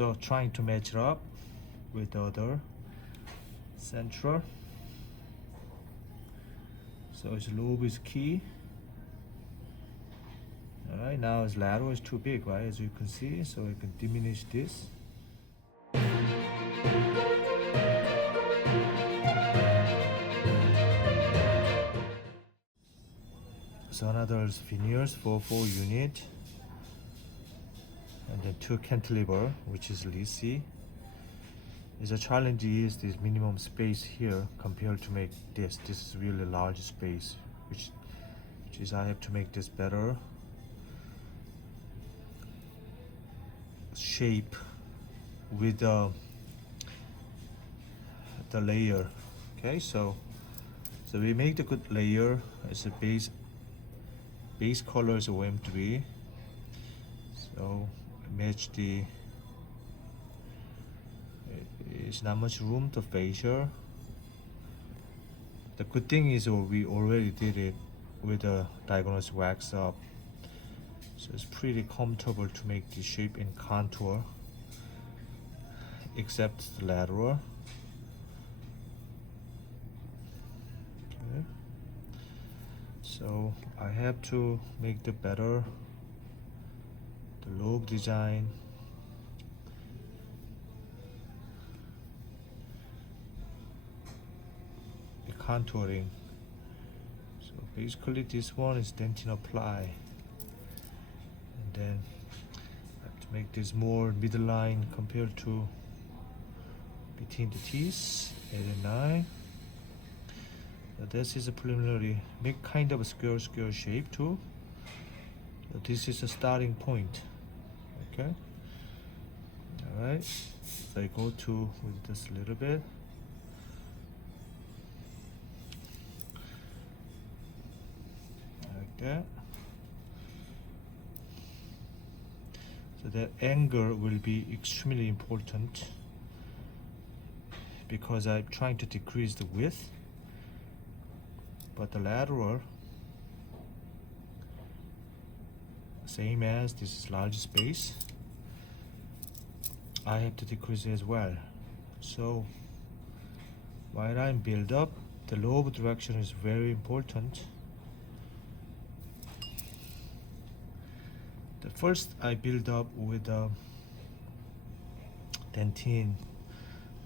So trying to match it up with the other central. So its lobe is key. Alright, now its lateral is too big, right, as you can see, so we can diminish this. So another is veneers for 4 unit, and then 2 cantilever, which is Lisi. The challenge is this minimum space here compared to make this. This is really large space, which is I have to make this better shape with the layer. Okay, so we make the good layer as a base color is OM3. So match the. It's not much room to facial. The good thing is we already did it with a diagonal wax up, so it's pretty comfortable to make the shape in contour, except the lateral. Okay. So I have to make the better the lobe design. Contouring. So basically this one is Dentin apply, and then I have to make this more middle line compared to between the teeth 8 and 9. So this is a preliminary, make kind of a square shape too. So this is a starting point. Okay, all right, so I go to with this a little bit. That. So that angle will be extremely important because I'm trying to decrease the width, but the lateral, same as this is large space, I have to decrease it as well. So while I'm build up, the lobe direction is very important. First, I build up with Dentin.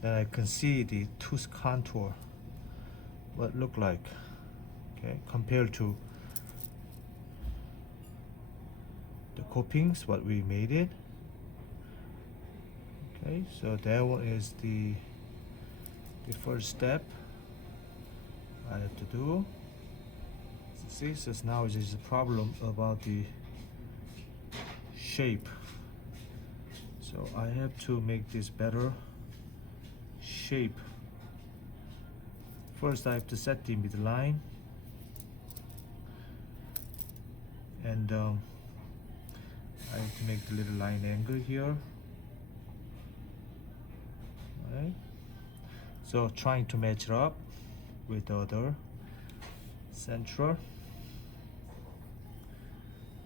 Then I can see the tooth contour, what look like, okay, compared to the copings, what we made it. Okay, so that one is the first step I have to do. See, so now there's a problem about the shape, so I have to make this better shape. First I have to set the midline, and I have to make the little line angle here. Right, so trying to match it up with the other central.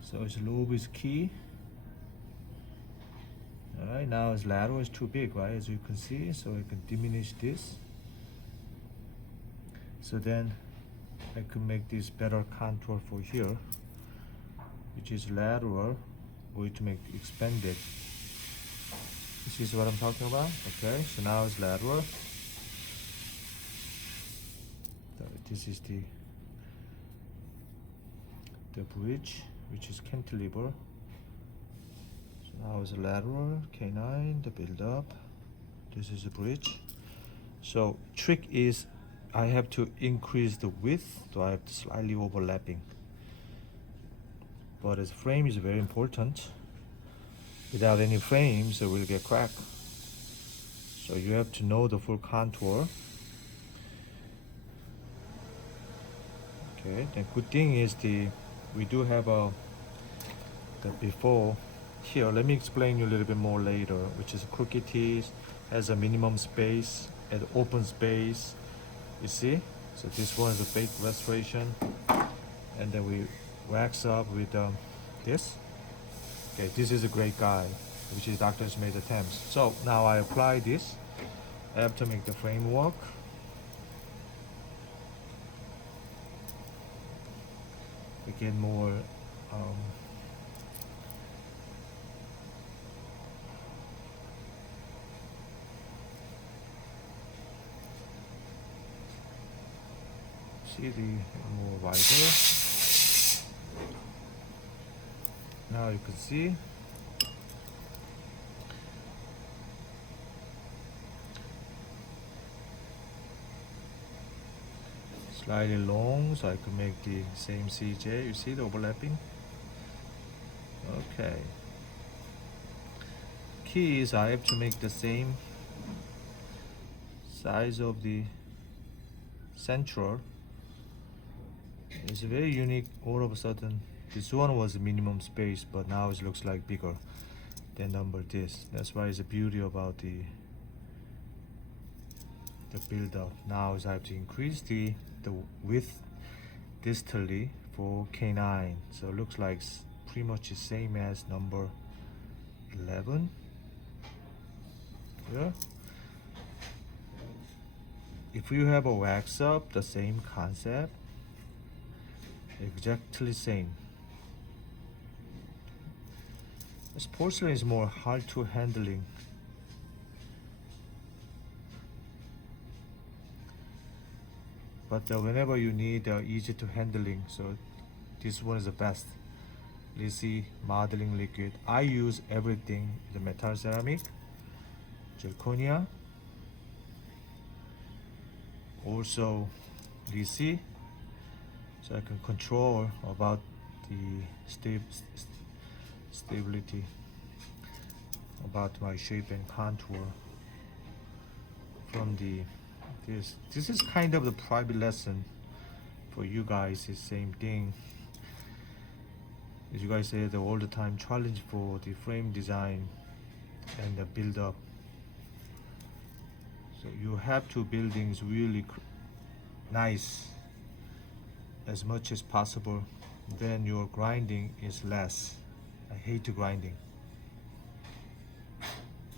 So its lobe is key. Alright, now its lateral is too big, right, as you can see, so I can diminish this. So then I can make this better contour for here, which is lateral, way to make expanded. This is what I'm talking about. Okay, so now it's lateral. So this is the bridge, which is cantilever. Now is a lateral, K9, the build up. This is a bridge. So trick is I have to increase the width, so I have to slightly overlapping. But as frame is very important. Without any frames, it will get cracked. So you have to know the full contour. Okay, the good thing is we do have the before. Here, let me explain you a little bit more later, which is crooked teeth, has a minimum space, and open space. You see? So this one is a fake restoration, and then we wax up with this. Okay, this is a great guy. which is doctors made attempts. So now I apply this. I have to make the framework. We get more see the more wider. Now you can see slightly long, so I can make the same CJ. You see the overlapping? Okay. Key is I have to make the same size of the central. It's very unique. All of a sudden, this one was minimum space, but now it looks like bigger than number this. That's why it's the beauty about the build up. Now is I have to increase the width distally for K9, so it looks like pretty much the same as number 11. Yeah. If you have a wax up, the same concept, exactly same. This porcelain is more hard to handling. But whenever you need easy to handling, so this one is the best. You see, modeling liquid. I use everything: the metal ceramic, zirconia, also DC, so I can control about the stability, about my shape and contour from the this is kind of the private lesson for you guys. It's same thing as you guys say, the all the time challenge for the frame design and the build up. So you have to build things really nice as much as possible, then your grinding is less. I hate grinding.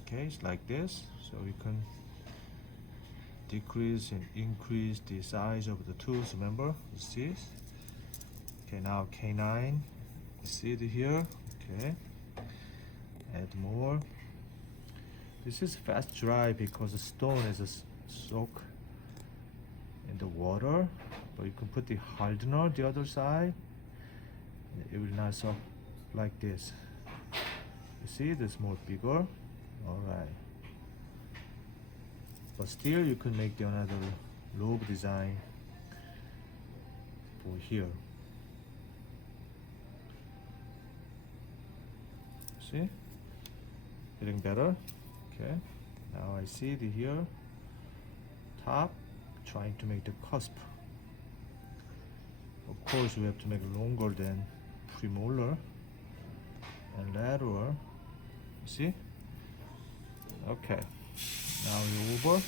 Okay, it's like this, so you can decrease and increase the size of the tools. Remember, you see? Okay, now K9, you see it here. Okay, add more. This is fast dry because the stone is a soak in the water, but you can put the hardener the other side. It will not soak like this. You see, this more bigger. All right. But still you can make another lobe design for here. See? Getting better. Okay. Now I see the here top, trying to make the cusp. Of course we have to make longer than premolar and lateral. See? Okay. Now we're over.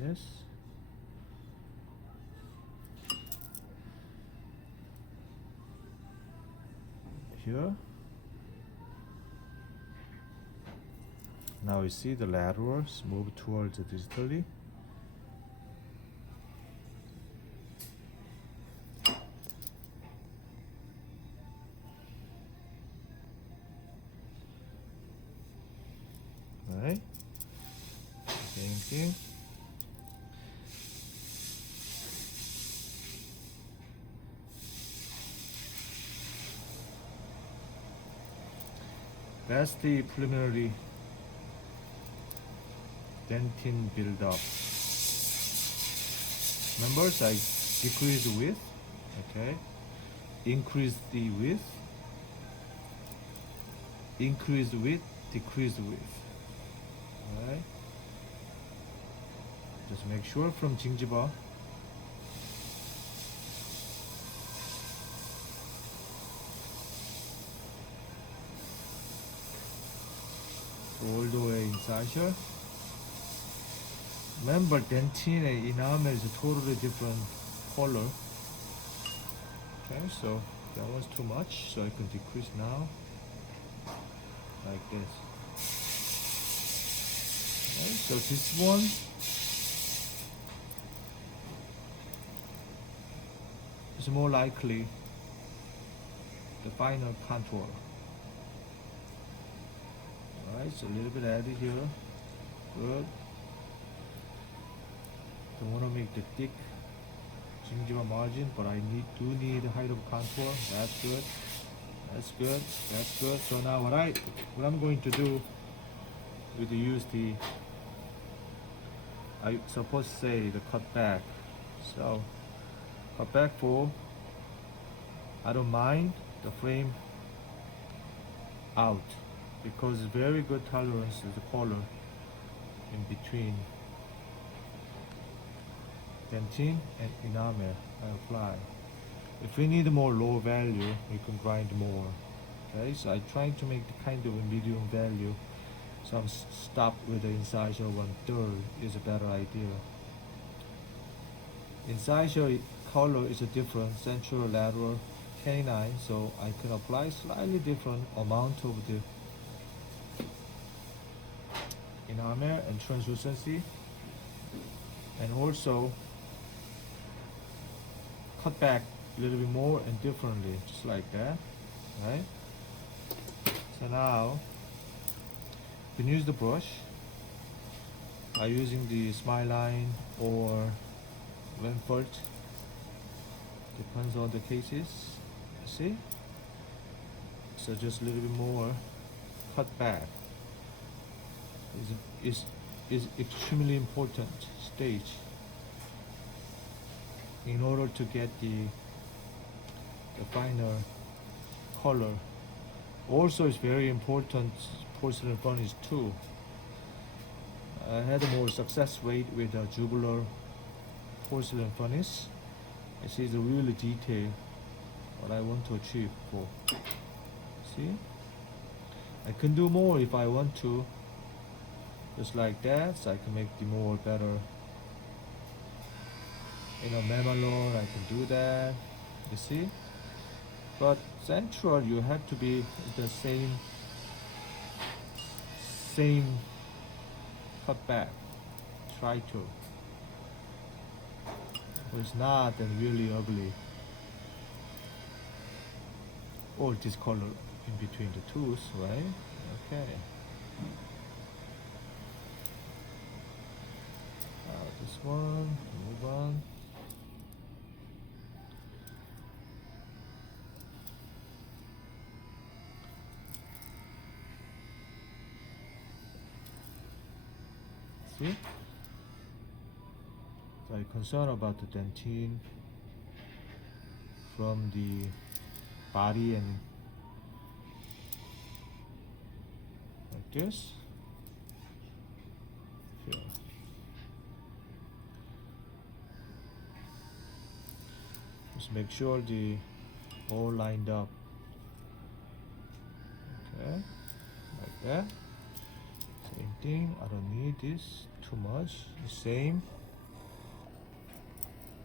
Yes. Here. Now you see the laterals move towards the digitally. Right. Same thing. That's the preliminary Dentin build up. Remember, so I decrease the width, okay, increase the width, increase the width, decrease the width. Alright. Just make sure from Jingjiba. All the way inside here. Remember, Dentin and enamel is a totally different color. Okay, so That was too much, so I can decrease now, like this. Okay, so this one is more likely the final contour. Alright, so a little bit added here. Good. Don't want to make the thick gingiva margin, but I do need a height of contour. That's good. That's good. That's good. So now what I'm going to do is to use the, I suppose say the cutback. So cutback for, I don't mind the frame out because it's very good tolerance to the color in between dentin and enamel. I apply. If we need more low value, we can grind more. Okay, so I try to make the kind of a medium value. So I'm stop with the incisor 1/3 is a better idea. Incisor color is a different central lateral canine, so I can apply slightly different amount of the enamel and translucency, and also cut back a little bit more and differently, just like that, right? So now you can use the brush by using the smile line or Wemfort, depends on the cases. See, so just a little bit more cut back is extremely important stage in order to get the finer color. Also, it's very important porcelain furnace too. I had a more success rate with a jugular porcelain furnace. I see the really detail what I want to achieve for. See, I can do more if I want to, just like that. So I can make the more better, mamelon. I can do that. You see, but central you have to be the same cut back. Try to. If it's not, then really ugly. Or this color in between the tooth, right? Okay. This one, move on. See? So I'm concerned about the dentin from the body and like this. Here. Just make sure the all lined up. Okay, like that. Same thing. I don't need this too much. The same.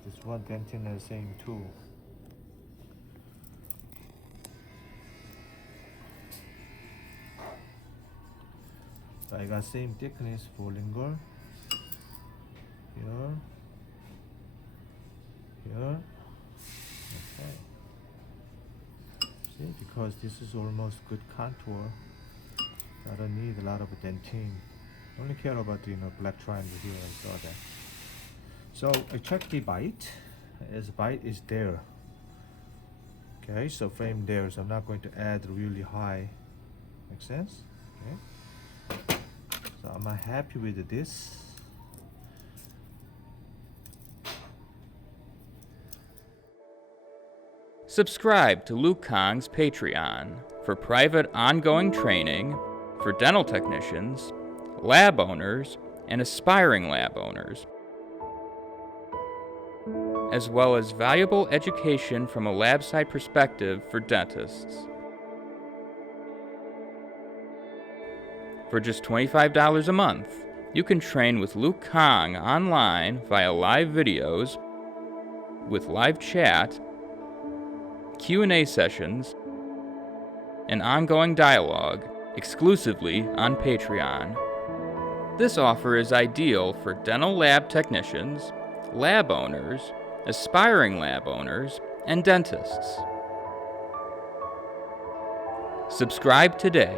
This one dentin is same too. So I got same thickness for linger. Here. Here. Okay. See, because this is almost good contour, so I don't need a lot of dentin. Only care about the black triangle here. I saw that. So I check the bite. As bite is there. Okay, so frame there. So I'm not going to add really high. Make sense? Okay. So I'm happy with this. Subscribe to Luke Kahn's Patreon for private ongoing training for dental technicians, lab owners, and aspiring lab owners, as well as valuable education from a lab side perspective for dentists. For just $25 a month, you can train with Luke Kahng online via live videos, with live chat, Q&A sessions, and ongoing dialogue exclusively on Patreon. This offer is ideal for dental lab technicians, lab owners, aspiring lab owners, and dentists. Subscribe today